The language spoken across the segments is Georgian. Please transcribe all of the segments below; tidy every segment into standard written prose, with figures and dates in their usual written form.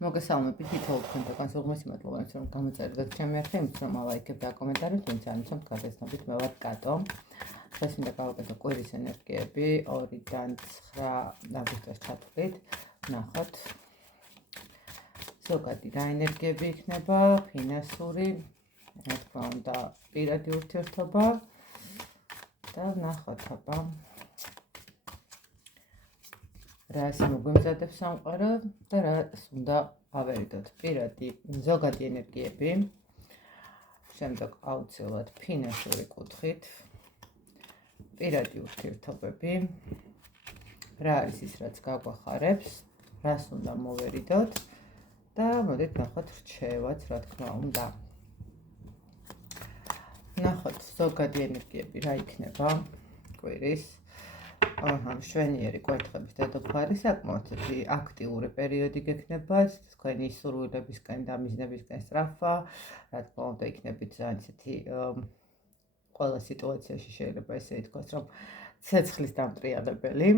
მოგესალმებით, თითოეულ თქვენთაგანს უღმესი მადლობა, რომ გამოწერდეთ ჩემი არხი, იმით რომ ალაიქებთ და კომენტარით, ვინც არ იცნობთ, გაგესწრებით, მე ვარ კატო. დღეს მინდა გავაკეთო კვირის ენერგიები 2-დან 9 აგვისტოს ჩათვლით. ნახოთ. ზოგადი რა ენერგიები იქნება, ფინანსური, რა თქმა უნდა, პირადი ურთიერთობა და ნახოთ, აბა. რას მოგვემზადებს სამყარო და რას უნდა ავერიდოთ. პირადი ზოგადი ენერგიები, შემდეგ აუცილებლად ფინანსური კუთხით, პირადი ურთიერთობები, რა არის ის, რაც გაგვახარებს, რას უნდა მოვერიდოთ და მოდით ნახოთ რჩევაც, რა თქმა უნდა. ნახოთ ზოგადი ენერგიები რა იქნება კვირის. მშვენიერი კვერთხების დედოფალი საკმაოდ აქტიური პერიოდი გექნება, თქვენი სურვილებისკენ და მიზნებისკენ სწრაფვა, რა თქმა უნდა იქნებით ძალიან ისეთი ყველა სიტუაციაში შეიძლება ესე ითქვას, რომ ცეცხლის დამტრიალებელი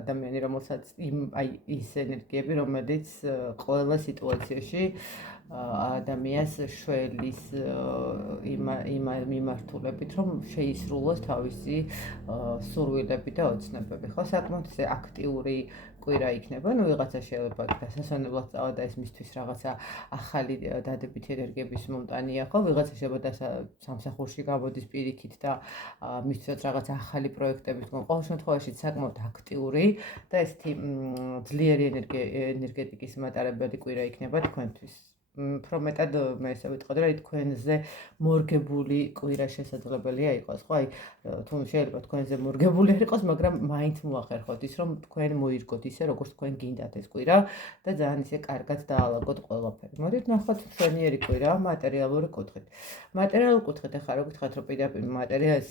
ადამიანი, რომელსაც ის ენერგიები, რომელიც ყველა სიტუაციაში ადამიანს შველის იმ მიმართულებით, რომ შეისრულოს თავისი სურვილები და ოცნებები. ხო, საკმაოდ აქტიური კვირა იქნება, ვიღაცა შეიძლება დასასვენებლად წავა და ეს მისთვის რაღაცა ახალი დადებითი ენერგიების მომტანია, ხო, ვიღაცა შეიძლება სამსახურში გამოდის პირიქით და მისთვის რაღაცა ახალი პროექტები თქვენ ყოველ შემთხვევაში საკმაოდ აქტიური და ესეთი ძლიერი ენერგეტიკის მატარებელი კვირა იქნება თქვენთვის. უფრო მეტად მე ესე ვიტყოდი, რომ თქვენზე მორგებული კვირა შესაძლებელია იყოს, ხო? თუ შეიძლება თქვენზე მორგებული არ იყოს, მაგრამ მაინც მოახერხოთ ის, რომ თქვენ მოირგოთ ისე, როგორც თქვენ გინდათ ეს კვირა და ძალიან ისე კარგად დაალაგოთ ყველაფერი. მოდით ნახოთ მშვენიერი კვირა მატერიალური კუთხით. მატერიალური კუთხით ახლა რო გითხრათ, რომ პირდაპირ მატერიალის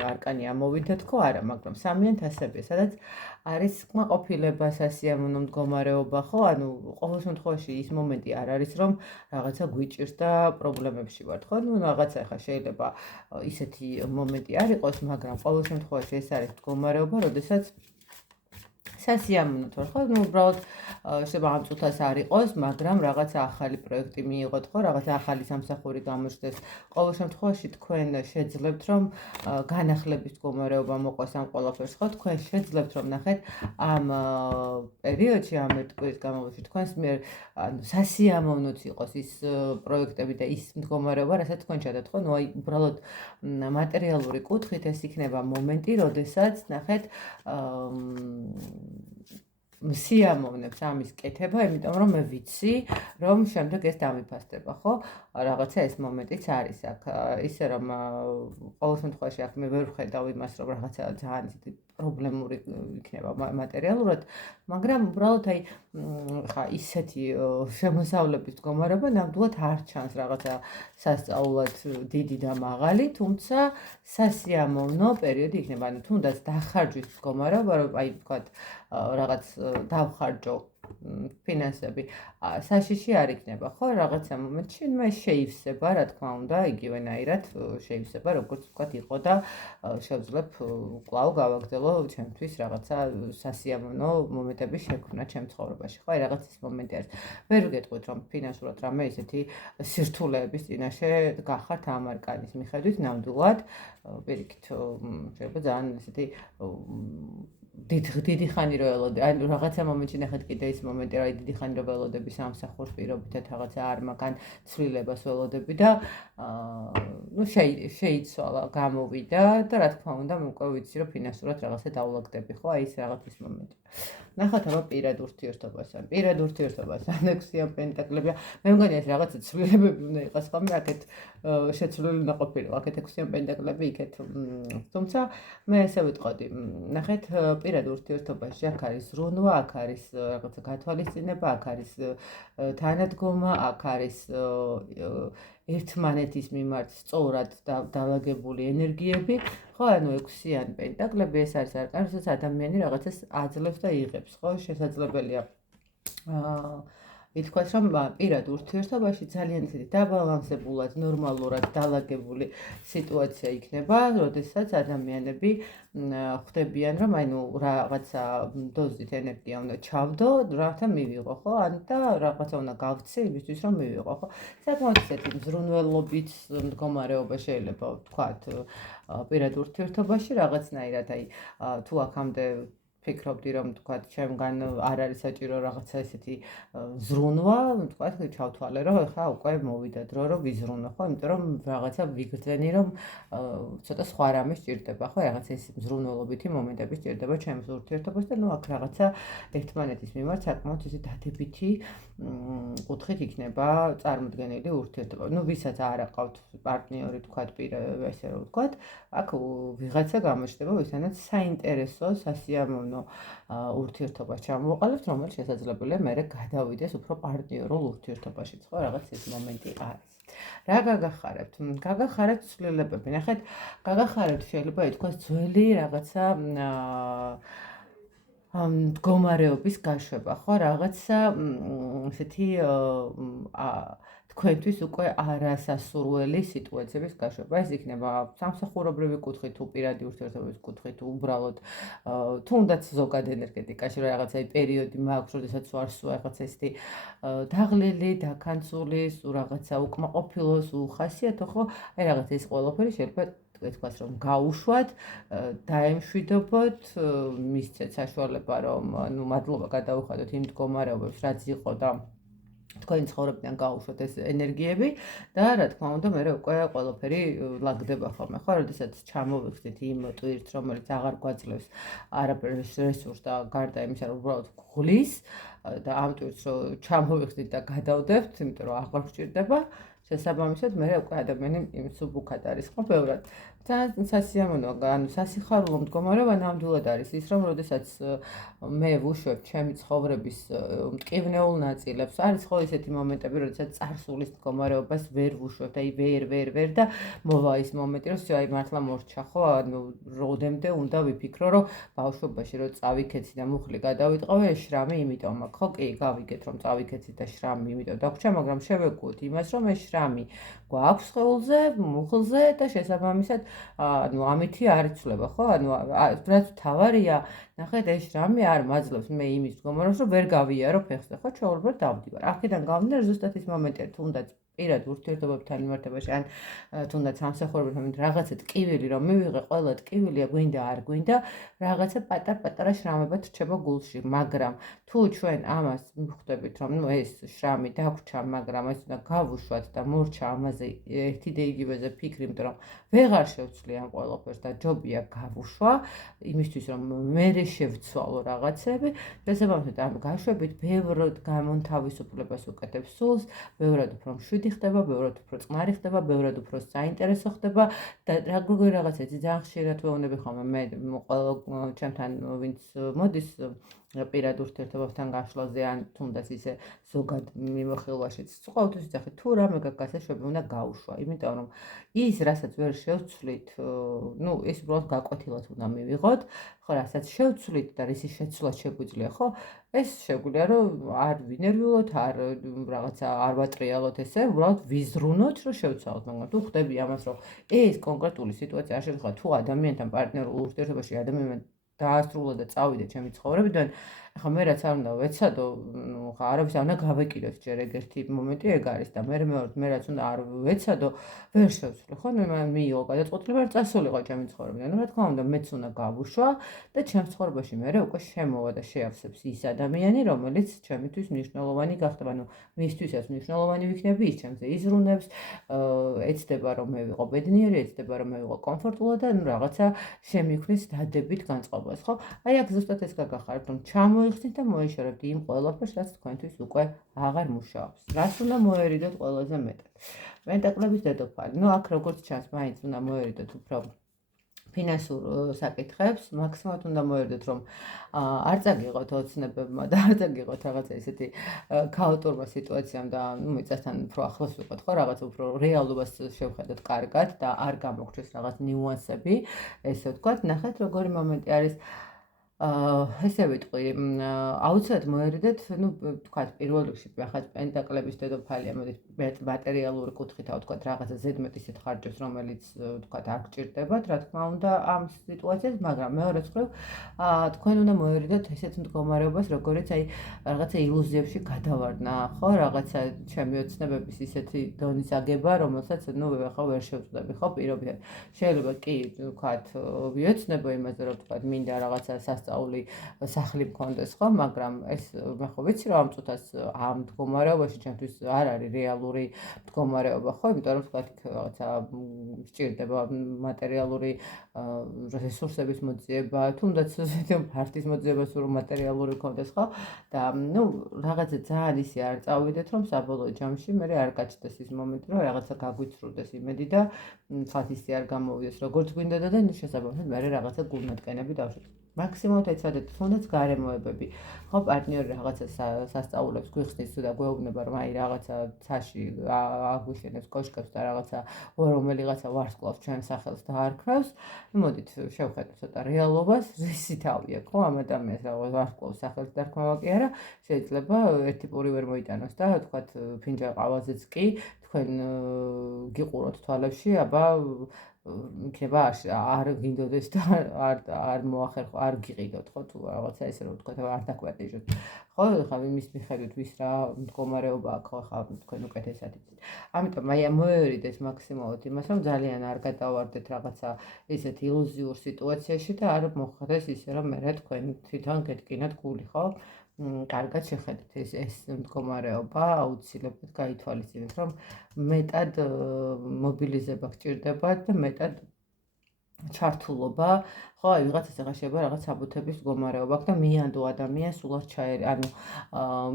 არკანი ამოვიდეთ, ხო არა, მაგრამ სამიან თასებია, სადაც არის კმაყოფილება, სასიამოვნო მდგომარეობა, ხო? ანუ ყოველ შემთხვევაში ის მომენტი არ არის, რომ რაღაცა გვიჭირს და პრობლემებში ვართ, ხო? რაღაცა ახლა შეიძლება ისეთი მომენტი არ იყოს, მაგრამ ყოველ შემთხვევაში ეს არის მდგომარეობა, როდესაც სასიამოვნოთ ვარ, ხო? უბრალოდ შეიძლება ამ წუთას არ იყოს, მაგრამ რაღაცა ახალი პროექტი მიიღოთ, ხო? რაღაცა ახალი სამსახური გამოჩნდეს. ყოველ შემთხვევაში თქვენ შეძლებთ, რომ განახლების მდგომარეობა მოყვას ამ ყველაფერს, ხო? თქვენ შეძლებთ, რომ ნახეთ ამ პერიოდში, ამ კვირის განმავლობაში თქვენს მიერ სასიამოვნოც იყოს ის პროექტები და ის მდგომარეობა, რასაც თქვენ ჩადათ, ხო? უბრალოდ მატერიალური კუთხით ეს იქნება მომენტი, როდესაც ნახეთ სიამოვნებს ამის კეთება, იმიტომ რომ მე ვიცი, რომ შემდეგ ეს დამიფასდება, ხო? რაღაცა ეს მომენტიც არის აქ. ისე რომ ყოველ შემთხვევაში აქ მე ვერ ვხედავ იმას, რომ რაღაცა ძალიან ისეთი პრობლემური იქნება მატერიალურად, მაგრამ უბრალოდ ხა ისეთი შემოსავლების მდგომარეობა ნამდვილად არ ჩანს რაღაცა სასწაულად დიდი და მაღალი, თუმცა სასიამოვნო პერიოდი იქნება. ანუ თუნდაც დახარჯვის მდგომარეობა, რომ ვთქვათ რაღაც დავხარჯო ფინანსები, საშიში არ იქნება, ხო? რაღაცა მომენტში მე შეივსება, რა თქმა უნდა, იგივენაირად შეივსება, როგორც ვთქვათ, იყო და შევძლებ კვლავ გავაგრძელო ჩემთვის რაღაცა სასიამოვნო მომენტების შექმნა ჩემ ცხოვრებაში, ხო? რაღაც ის მომენტი არის. ვერ ვგეტყვით, რომ ფინანსურად რამე ისეთი სირთულეების წინაშე გახართ ამ არკანის მიხედვით, ნამდვილად, პირიქით, შეიძლება ძალიან ისეთი დიდი ხანი რო ელოდე, ანუ რაღაცა მომენტში ნახეთ კიდე ის მომენტი, რა დიდი ხანი რო ველოდები სამსახურს პირობითად რაღაცა არ მაგან ცვლილებას ველოდები და შეიცვალა, გამოვიდა და რა თქმა უნდა, უკვე ვიცი, რომ ფინანსურად რაღაცა დაულაგდები, ხო? აი ეს რაღაცის მომენტი. ნახოთ აბა პირად ურთიერთობასთან. პირად ურთიერთობასთან 6 პენტაკლები. მე მგონია ეს რაღაცა ცვლილებები უნდა იყოს, ხომ? აქეთ შეცვლილი უნდა ყოფილიყო, აქეთ 6 პენტაკლები, იქეთ. თუმცა მე ესე ვიტყოდი, ნახეთ პირად ურთიერთობაში აქ არის ზრუნვა, აქ არის რაღაცა გათვალისწინება, აქ არის თანადგომა, აქ არის ერთმანეთის მიმართ სწორად დალაგებული ენერგიები, ხო, ანუ 6-იანი პენტაკლები ეს არის არკანი, სადაც ადამიანი რაღაცას აძლევს და იღებს, ხო, შესაძლებელია ითქვას, რომ პირად ურთიერთობაში ძალიან ისეთი დაბალანსებულად, ნორმალურად დალაგებული სიტუაცია იქნება, როდესაც ადამიანები ხვდებიან, რომ აი ნუ რაღაცა დოზით ენერგია უნდა ჩავდო, რათა მივიღო, ხო? და რაღაცა უნდა გავცე იმისთვის, რომ მივიღო, ხო? საკმაოდ ისეთი მზრუნველობით მდგომარეობა შეიძლება ვთქვათ პირად ურთიერთობაში რაღაცნაირად აი თუ აქამდე ფიქრობდი რომ თქვა ჩემგან არ არის საჭირო რაღაცა ესეთი ზრუნვა, თქვა ჩავთვალე რომ ეხლა უკვე მოვიდა დრო რომ ვიზრუნო, ხო? იმიტომ რომ რაღაცა ვიგრძენი რომ ცოტა სხვა რამე სჭირდება, ხო? რაღაცა ეს ზრუნველობითი მომენტები სჭირდება ჩემს ურთიერთობაში და ნუ აქ რაღაცა ერთმანეთის მიმართ საკმაოდ ისე დადებითი კუთხით იქნება წარმოდგენილი ურთიერთობა. ნუ ვისაც არ აყავთ პარტნიორი თქვა ესე რომ ვთქვათ, აქ ვიღაცა გამოჩნდება, ვისთანაც საინტერესო, სასიამოვნო ურთიერთობა ჩამოვყალიბებთ, რომელიც შესაძლებელია მერე გადავიდეს უფრო პარტნიორულ ურთიერთობაშიც, ხო, რაღაც ეს მომენტი არის. რა გაგახარებთ? გაგახარებთ ცვლილებები. ნახეთ, გაგახარებთ შეიძლება ითქვას ძველი რაღაცა მდგომარეობის გაშვება, ხო, რაღაცა ესეთი თქვენთვის უკვე არასასურველი სიტუაციების გაშვება. ეს იქნება სამსახურობრივი კუთხით, თუ პირადი ურთიერთობების კუთხით, თუ უბრალოდ თუნდაც ზოგად ენერგეტიკაში რაღაცა პერიოდი მაქვს, როდესაც ვარსო რაღაცა ესეთი დაღლილი, დაქანცული, რაღაცა უკმაყოფილო, უხასიათო, ხო? აი რაღაცა ეს ყველაფერი შეიძლება ეთქვას რომ გაუშვათ, დაემშვიდობოთ, მისცეთ საშუალება რომ ნუ მადლობა გადავუხადოთ იმ მდგომარეობებს, რაც იყო და თქვენი ცხოვრებიდან გაუშვათ ეს ენერგიები და რა თქმა უნდა მე უკვე ყველაფერი ლაგდება ხოლმე, ხო, როდესაც ჩამოვიხდით იმ ტვირთს, რომელიც აღარ გვაძლევს არაფერს რესურსს და გარდა იმისა, რომ უბრალოდ გვღლის და ამ ტვირთს რომ ჩამოვიხდით და გადავდებთ, იმიტომ რომ აღარ გვჭირდება, შესაბამისად მე უკვე ადამიანი იმ სუბუქად არის, ხო, ბევრად. ძალიან სასიამოვნოა, ანუ სასიხარულო მდგომარეობა ნამდვილად არის ის, რომ როდესაც მე ვუშვებ ჩემი ცხოვრების მტკივნეულ ნაწილებს, არის ხო ისეთი მომენტები, როდესაც წარსულის მდგომარეობას ვერ ვუშვებ და ვერ და მოვა ის მომენტი, რომ აი მართლა მორჩა, ხო, ანუ როდემდე უნდა ვიფიქრო, რომ ბავშვობაში რომ წავიქეცი და მუხლი გადავიტყავე, ეს შრამი იმიტომ მაქვს, ხო, კი, გავიგეთ, რომ წავიქეცი და შრამი იმიტომ დაგვრჩა, მაგრამ შევეგუოთ იმას, რომ ეს შრამი გვაქვს სხეულზე, მუხლზე და შესაბამისად ანუ ამითი არ იცვლება, ხო? ანუ რაც თავარია, ნახეთ, ეს შრამი არ მაძლევს მე იმის მდგომარეობას, რომ ვერ გავიარო ფეხზე, ხო? ჩაურბად დავდივარ. აქედან გამომდინარე, ზუსტად ის მომენტია, თუნდაც პირად ურთიერთობებთან მიმართებაში, ან თუნდაც სამსახურებთან რაღაცა ტკივილი რომ მივიღე, ყველა ტკივილია, გვინდა არ გვინდა, რაღაცა პატარ-პატარა შრამებად რჩება გულში, მაგრამ თუ ჩვენ ამას მიხვდებით, რომ ნუ ეს შრამი დაგვრჩა, მაგრამ ეს უნდა გავუშვათ და მორჩა ამაზე ერთი და იგივეზე ფიქრი, იმიტომ რომ ვეღარ შევცვლი ამ ყველაფერს და ჯობია გავუშვა, იმისთვის რომ მე შევცვალო რაღაცები, შესაბამისად ამ გაშვებით ბევრად გამონთავისუფლებას უკეთებს სულს, ბევრად უფრო მშვიდი ხდება, ბევრად უფრო წყნარი ხდება, ბევრად უფრო საინტერესო ხდება და როგორი რაღაცა ძალიან ხშირად ვეუბნები ხოლმე მე ყველა ჩემთან ვინც მოდის პირად ურთიერთობებთან გაშლაზე ან თუნდაც ისე ზოგად მიმოხილვაშიც ყოველთვის ვიძახი თუ რამე გაგასაშვები უნდა გაუშვა, იმიტომ რომ ის რასაც ვერ შევცვლით, ნუ ეს უბრალოდ გაკვეთილად უნდა მივიღოთ, ხო, რასაც შევცვლით და რისი შეცვლა შეგვიძლია, ხო, ეს შეგვიძლია რომ არ ვინერვიულოთ, არ რაღაცა არ ვატრიალოთ ესე, უბრალოდ ვიზრუნოთ, რომ შევცვალოთ, მაგრამ თუ ხვდები ამას, რომ ეს კონკრეტული სიტუაცია არ შეეხება თუ ადამიანთან პარტნიორულ ურთიერთობაში ადამიანთან დაასრულა და წავიდა ჩემი ცხოვრებიდან, ახლა მე რაც არ უნდა ვეცადო, ნუ ხა არავის არ უნდა გავეკიდოს ჯერ ეგერთი მომენტი ეგ არის და მე რაც უნდა არ ვეცადო, ვერ შევცვლი, ხო, ნუ მიიღო გადაწყვეტილება, რომ წასულიყო ჩემი ცხოვრებიდან. ნუ რა თქმა უნდა, მეც უნდა გავუშვა და ჩემს ცხოვრებაში მე უკვე შემოვა და შეავსებს ის ადამიანი, რომელიც ჩემთვის მნიშვნელოვანი გახდება. ნუ მისთვისაც მნიშვნელოვანი ვიქნები, ის ჩემზე იზრუნებს, ეცდება რომ მე ვიყო ბედნიერი, ეცდება რომ მე ვიყო კომფორტულად და ნუ რაღაცა შემიქმნის დადებით განწყობას, ხო? აი აქ ზუსტად ეს გაგახარებთ, რომ მოიხსნით და მოეშორებთ იმ ყველაფერს, რაც თქვენთვის უკვე აღარ მუშაობს. რას უნდა მოერიდოთ ყველაზე მეტად? პენტაკლების დედოფალი. ნუ აქ როგორც ჩანს, მაინც უნდა მოერიდოთ უფრო ფინანსურ საკითხებს, მაქსიმალურად უნდა მოერიდოთ, რომ არ წაგიღოთ ოცნებებმა და არ წაგიღოთ რაღაცა ესეთი ქაოტურმა სიტუაციამ და ნუ მიწასთან უფრო ახლოს ვიყოთ, ხო, რაღაც უფრო რეალობას შევხედოთ კარგად და არ გამოგჩეს რაღაც ნიუანსები, ესე ვთქვათ. ნახეთ, როგორი მომენტი არის ესე ვიტყვი, აუცილებლად მოერიდეთ, ну, თქვათ, პირველ რიგში, ახაც პენტაკლების დედოფალია, მოდით მატერიალური კუთხითა, თქვათ, რაღაცა ზედმეტ ისეთ ხარჯებს, რომელიც, თქვათ, არ გჭირდებათ, რა თქმა უნდა, ამ სიტუაციას, მაგრამ მეორე მხრივ, თქვენ უნდა მოერიდეთ ესეთ მდგომარეობას, როგორიც აი რაღაცა ილუზიებში გადავარდნა, ხო, რაღაცა ჩემი ოცნებების ისეთი დონის აგება, რომელსაც, ну, ახლა ვერ შევწდები, ხო, პირობითად. შეიძლება კი, ვთქვათ, ვიოცნებო იმაზე, რომ ვთქვათ, მინდა რაღაცა სასწაული სახლი მქონდეს, ხო, მაგრამ ეს მე ხო ვიცი, რომ ამ წუთას ამ მდგომარეობაში ჩემთვის არ არის რეალური მდგომარეობა, ხო, იმიტომ რომ ვთქვათ, რაღაცა სჭირდება მატერიალური რესურსების მოძიება, თუნდაც ფართის მოძიება სულ მატერიალური მქონდეს, ხო? და ну, რაღაცა ძალიან ისე არ წავიდეთ, რომ საბოლოო ჯამში მე არ გაჩნდეს ის მომენტი, რომ რაღაცა გაგვიცრუდეს იმედი და თქვათ ისე არ გამოვიდეს, როგორც გვინდოდა და შესაბამისად მე რაღაცა გულმოდგენები დავშვით. მაქსიმალურად ეცადეთ, თუნდაც გარემოებები. ხო, პარტნიორი რაღაცა სასწაულებს გვიხსნის და გვეუბნება, რომ აი რაღაცა ცაში აგვიშენებს კოშკებს და რაღაცა რომელიღაცა ვარსკვლავს ჩვენ სახელს დაარქმევს. მოდით შევხედოთ ცოტა რეალობას, რისი თავია, ხო, ამ ადამიანს რაღაც ვარსკვლავს სახელს დარქმევა კი არა, შეიძლება ერთი პური ვერ მოიტანოს და თქვათ ფინჯა ყავაზეც კი თქვენ გიყუროთ თვალებში, აბა იქნება არ გინდოდეს და არ მოახერხო, არ გიყიდოთ, ხო, თუ რაღაცა ესე რომ ვთქვათ, არ დაგვატიჟოთ. ხო, ხა იმის მიხედვით ვის რა მდგომარეობა აქვს, ხო, ხა თქვენ უკეთესად იცით. ამიტომ აი მოერიდეთ მაქსიმალურად იმას, რომ ძალიან არ გადავარდეთ რაღაცა ისეთ ილუზიურ სიტუაციაში და არ მოხდეს ისე, რომ მე თქვენ თვითონ გეტკინათ გული, ხო? კარგად შეხედეთ ეს მდგომარეობა, აუცილებლად გაითვალისწინეთ, რომ მეტად მობილიზება გჭირდებათ და მეტად ჩართულობა, ხო, აი ვიღაცას ახლა შეიძლება რაღაც საბუთების მდგომარეობა აქვს და მიანდო ადამიანს სულაც ჩაერი, ანუ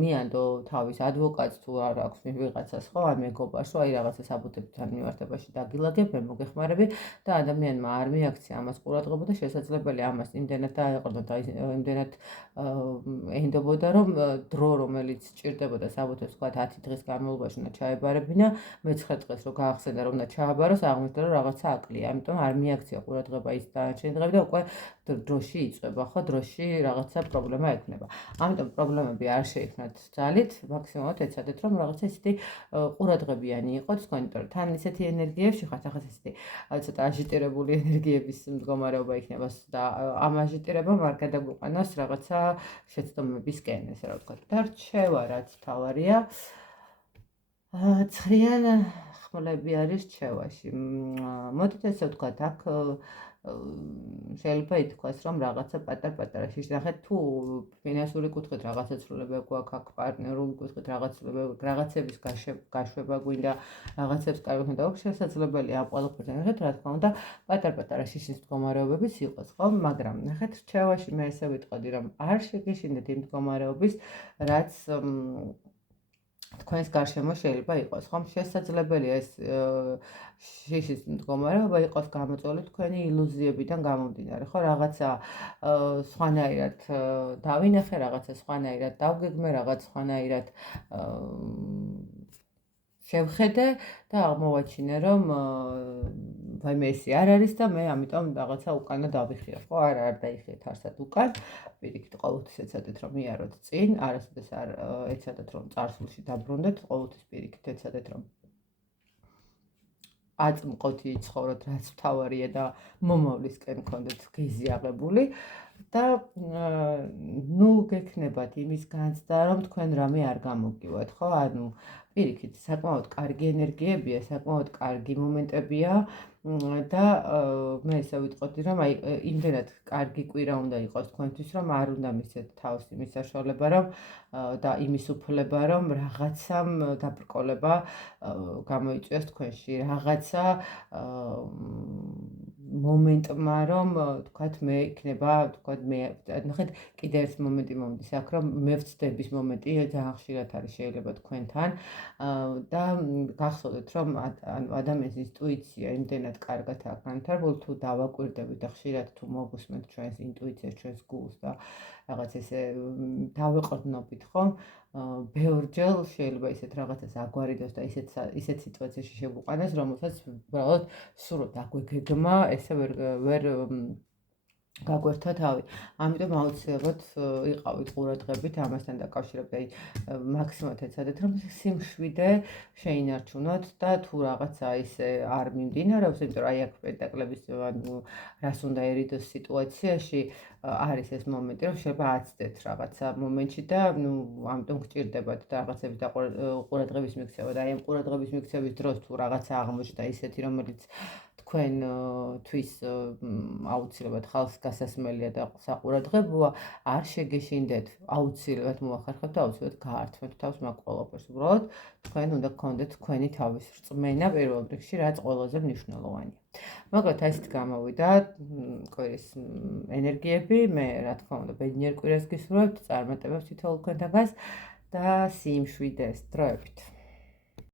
მიანდო თავის ადვოკატს თუ არ აქვს ვიღაცას, ხო, ან მეგობარს, რომ აი რაღაცა საბუთებთან მიმართებაში დაგილაგებ, მე მოგეხმარები და ადამიანმა არ მიაქცია ამას ყურადღება და შესაძლებელია ამას იმდენად დაეყრდნო და იმდენად ენდობოდა, რომ დრო, რომელიც სჭირდებოდა საბუთებს, თქვა 10 დღის განმავლობაში უნდა ჩაებარებინა, მე-9 დღეს რო გაახსენდა რომ უნდა ჩააბაროს, აღმოჩნდა რომ რაღაცა აკლია, ამიტომ არ მიაქცია ყურადღება ის დანარჩენი დღები და უკვე დროში იწვება, ხო, დროში რაღაცა პრობლემა ექნება. ამიტომ პრობლემები არ შეიქმნათ ძალით, მაქსიმალურად ეცადეთ რომ რაღაცა ისეთი ყურადღებიანი იყოს თქვენ, იმიტომ რომ თან ისეთი ენერგიებში ხართ, ახლა ისეთი ცოტა აჟიტირებული ენერგიების მდგომარეობა იქნება და ამ აჟიტირებამ არ გადაგვიყვანოს რაღაცა შეცდომებისკენ, ესე რა ვთქვათ. და რჩევა რაც თავარია, ცხრიან ხმლები არის რჩევაში. მოდით ესე ვთქვათ, აქ შეიძლება ითქვას, რომ რაღაცა პატარ-პატარა შიშნახეთ, თუ ფინანსური კუთხით რაღაცა ცვლილებები გვაქვს, აქ პარტნიორული კუთხით რაღაცების გაშვება გვინდა, რაღაცებს კარგად უნდა აქვს, შესაძლებელია ამ ყველაფერთან ერთად, რა თქმა უნდა, პატარ-პატარა შიშის მდგომარეობების იყოს, ხო? მაგრამ ნახეთ, რჩევაში მე ესე ვიტყოდი, რომ არ შეგეშინდეთ იმ მდგომარეობის, რაც თქვენს გარშემო შეიძლება იყოს, ხომ? შესაძლებელია ეს შიშის მდგომარეობა იყოს გამოწვეული თქვენი ილუზიებიდან გამომდინარე, ხო? რაღაცა სხვანაირად დავინახე, რაღაცა სხვანაირად დავგეგმე, რაღაც სხვანაირად შევხედე და აღმოვაჩინე, რომ ვაიმე ესე არ არის და მე ამიტომ რაღაცა უკანა დავიხიე, ხო? არ დაიხიეთ არსად უკან. პირიქით ყოველთვის ეცადეთ რომ მიაროთ წინ, არასოდეს არ ეცადეთ რომ წარსულში დაბრუნდეთ, ყოველთვის პირიქით ეცადეთ რომ აწმყოთი ცხოვროთ, რაც თავარია და მომავლისკენ გქონდეთ გეზი აღებული და ნუ გექნებათ იმის განცდა რომ თქვენ რამე არ გამოგივათ, ხო? ანუ პირიქით საკმაოდ კარგი ენერგიებია, საკმაოდ კარგი მომენტებია და მე ესე ვიტყოდი რომ აი იმდენად კარგი კვირა უნდა იყოს თქვენთვის რომ არ უნდა მისცეთ თავს იმის საშუალება რომ და იმის უფლება რომ რაღაცამ დაბრკოლება გამოიწვიოს თქვენში რაღაცა მომენტმა რომ თქვათ მე იქნება თქვათ მე ნახეთ კიდე ერთ მომენტი მომდის აქ რომ მე ვწდების მომენტი ძალიან ხშირად არის შეიძლება თქვენთან და გახსოვდეთ რომ ადამიანის ინტუიცია იმდენად კარგად აქვს განვითარებული თუ დავაკვირდებით და ხშირად თუ მოგусმენთ ჩვენს ინტუიციას, ჩვენს გულს და რაღაც ესე დავეყრდნობით, ხო? ბევრჯერ შეიძლება ისეთ რაღაცას აგვარიდოს და ისეთ სიტუაციაში შეგვიყვანოს, რომელსაც უბრალოდ სრულად აგვეგეგმა, ესე ვერ გაგვერთა თავი. ამიტომ აუცილებლად იყავით ყურადღებით ამასთან დაკავშირებით, მაქსიმალურად ეცადეთ, რომ სიმშვიდე შეინარჩუნოთ და თუ რაღაცა ისე არ მიმდინარეობს, იმიტომ რომ აი აქ პენტაკლების ანუ რას უნდა ერიდოს სიტუაციაში, არის ეს მომენტი, რომ შეიძლება აცდეთ რაღაცა მომენტში და ნუ ამიტომ გჭირდებათ და რაღაცების ყურადღების მიქცევა და აი ამ ყურადღების მიქცევის დროს თუ რაღაცა აღმოჩნდა ისეთი, რომელიც თქვენ თვის აუცილებლად ხალხს გასასმელია და საყურადღებოა, არ შეგეშინდეთ, აუცილებლად მოახერხებთ და აუცილებლად გაართმევთ თავს მაგ ყველაფერს. უბრალოდ თქვენ უნდა გქონდეთ თქვენი თავის რწმენა პირველ რიგში, რაც ყველაზე მნიშვნელოვანია. მაგრამ ასეთ გამოვიდა კვირის ენერგიები, მე რა თქმა უნდა ბედნიერ კვირას გისურვებთ, წარმატებებს თითოეულ თქვენთაგას და სიმშვიდეს. დროებით.